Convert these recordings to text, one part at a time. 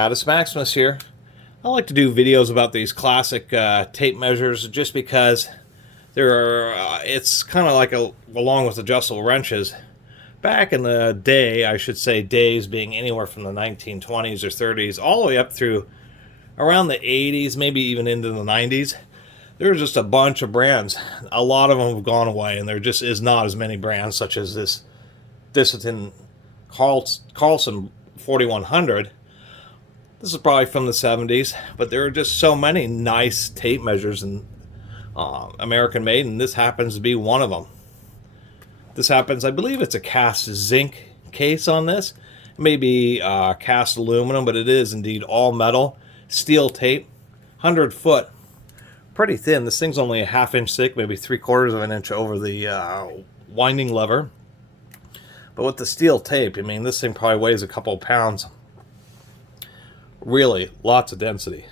Catus, Maximus here. I like to do videos about these classic tape measures just because it's kind of like along with adjustable wrenches. Back in the day, I should say days being anywhere from the 1920s or 30s all the way up through around the 80s, maybe even into the 90s, there was just a bunch of brands. A lot of them have gone away, and there just is not as many brands such as this Disston Carlson 4100. This is probably from the 70s, but there are just so many nice tape measures and American made, and this happens to be one of them. This happens, I believe it's a cast zinc case on this. It may be cast aluminum, but it is indeed all metal. Steel tape, 100 foot. Pretty thin. This thing's only a ½ inch thick, maybe 3/4 of an inch over the winding lever. But with the steel tape, I mean, this thing probably weighs a couple of pounds. Really, lots of density.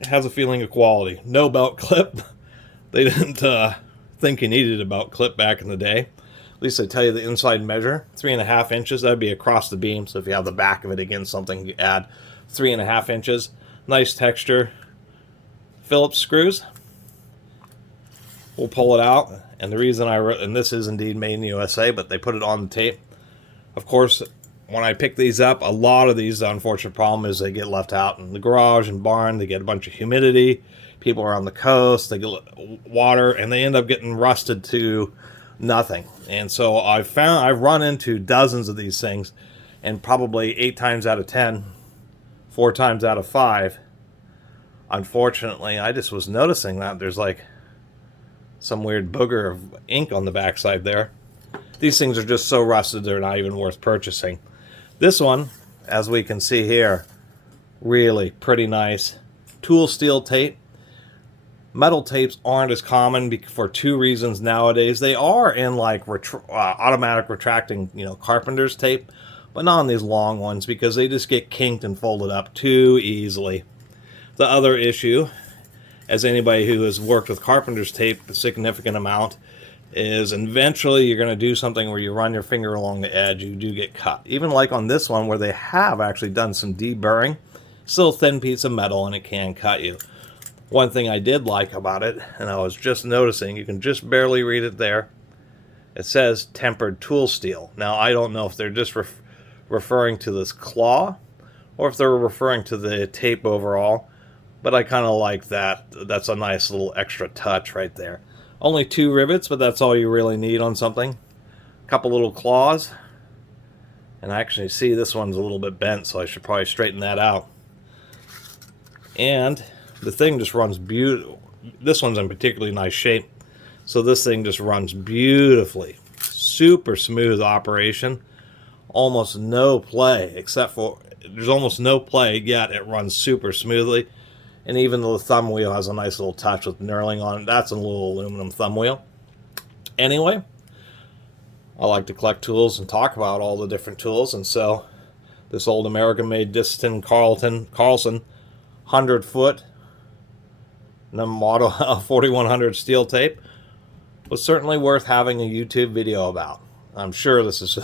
It has a feeling of quality. No belt clip. They didn't think you needed a belt clip back in the day. At least they tell you the inside measure. 3½ inches. That'd be across the beam. So if you have the back of it against something, you add 3½ inches. Nice texture. Phillips screws. We'll pull it out. And the reason and this is indeed made in the USA, but they put it on the tape. Of course, when I pick these up, a lot of these, the unfortunate problem is they get left out in the garage and barn. They get a bunch of humidity. People are on the coast. They get water, and they end up getting rusted to nothing. And so I've run into dozens of these things, and probably 8 times out of 10, 4 times out of 5, unfortunately, I just was noticing that there's like some weird booger of ink on the backside there. These things are just so rusted they're not even worth purchasing. This one, as we can see here, really pretty nice. Tool steel tape. Metal tapes aren't as common for 2 reasons nowadays. They are in like automatic retracting, carpenter's tape, but not on these long ones because they just get kinked and folded up too easily. The other issue, as anybody who has worked with carpenter's tape a significant amount, is eventually you're going to do something where you run your finger along the edge, you do get cut. Even like on this one where they have actually done some deburring, still a thin piece of metal and it can cut you. One thing I did like about it, and I was just noticing, you can just barely read it there, it says tempered tool steel. Now I don't know if they're just referring to this claw or if they're referring to the tape overall, but I kind of like that. That's a nice little extra touch right there. Only 2 rivets, but that's all you really need on something. A couple little claws. And I actually see this one's a little bit bent, so I should probably straighten that out. And the thing just runs beautiful. This one's in particularly nice shape. So this thing just runs beautifully. Super smooth operation. Almost no play, except for, there's almost no play, yet it runs super smoothly. And even the thumb wheel has a nice little touch with knurling on it. That's a little aluminum thumb wheel. Anyway, I like to collect tools and talk about all the different tools. And so this old American-made Disston Carlson 100 foot model 4100 steel tape was certainly worth having a YouTube video about. I'm sure this is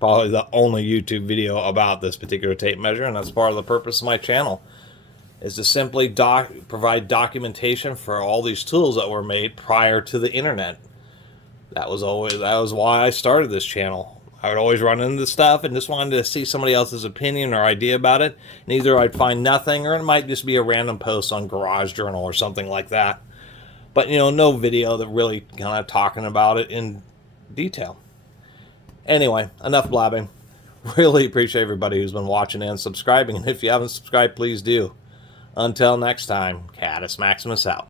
probably the only YouTube video about this particular tape measure, and that's part of the purpose of my channel, is to simply provide documentation for all these tools that were made prior to the internet. That was why I started this channel. I would always run into stuff and just wanted to see somebody else's opinion or idea about it, and either I'd find nothing or it might just be a random post on Garage Journal or something like that. But no video that really kind of talking about it in detail. Anyway, enough blabbing. Really appreciate everybody who's been watching and subscribing, and if you haven't subscribed, please do. Until next time, Catus Maximus out.